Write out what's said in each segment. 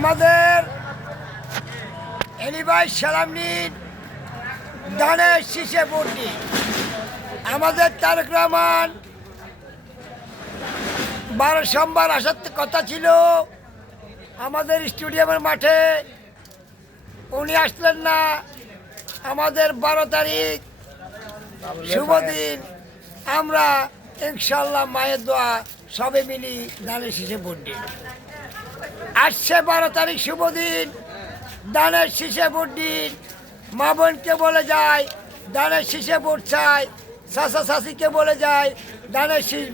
আমাদের এলিভাই সালাম নিন ধানের শীষে ভোট দিন। আমাদের তারেক রহমান 12 সোমবার আসার কথা ছিল আমাদের স্টেডিয়ামের মাঠে, উনি আসলেন না। আমাদের 12 তারিখ শুভ দিন, আমরা ইনশাল্লাহ মায়ের দোয়া সবে মিলি ধানের শীষে ভোট দিন। আসছে 12 তারিখ শুভ দিন, ধানের শীষে ভোট দিন। মা বোনকে বলে যায় ধানের শীষে ভোট চাই, চাচা চাচিকে বলে যায় ধানের শীষ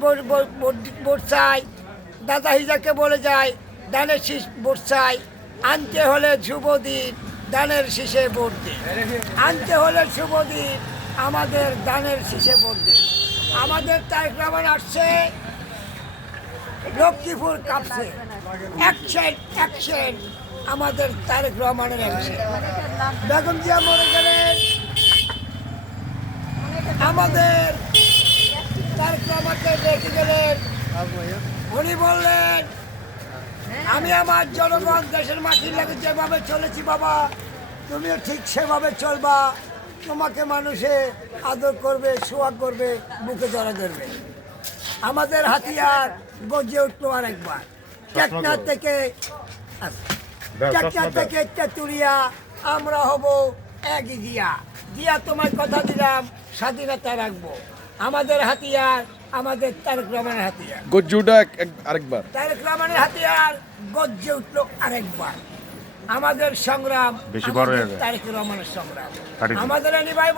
ভোট চাই, দাদা হিজাকে বলে যায় ধানের শীষ ভোট চাই। আনতে হলে শুভ দিন ধানের শীষে ভোট দিন, আনতে হলে শুভ দিন আমাদের ধানের শীষে ভোট দিন। আমাদের তারেক রহমান আসছে, লক্ষ্মীপুর কাঁপছে, অ্যাকশন অ্যাকশন, আমাদের তারেক রহমানের অ্যাকশন। বেগম জিয়া মরে গেলেন, আমাদের তারেক রহমানকে রেখে গেলেন। উনি বললেন আমি আমার জনগণ দেশের মাটির লাগে যেভাবে চলেছি বাবা, তুমিও ঠিক সেভাবে চলবা। তোমাকে মানুষে আদর করবে, সোহাগ করবে, বুকে জড়া ধরবে। আমাদের হাতিয়ার গর্জে উঠলো আরেকবার। টেকনাফ থেকে তেঁতুলিয়া আমরা হব একই দিয়া দিয়া। তোমার কথা দিলাম স্বাধীনতা রাখবো। আমাদের হাতিয়ার আমাদের তারেক রহমানের হাতিয়ার গর্জে উঠা আরেকবার। তারেক রহমানের হাতিয়ার গর্জে উঠলো আরেকবার। আমাদের সংগ্রাম বেশি বড় হয়ে তারেক রহমানের সংগ্রাম। আমাদের এলিভাই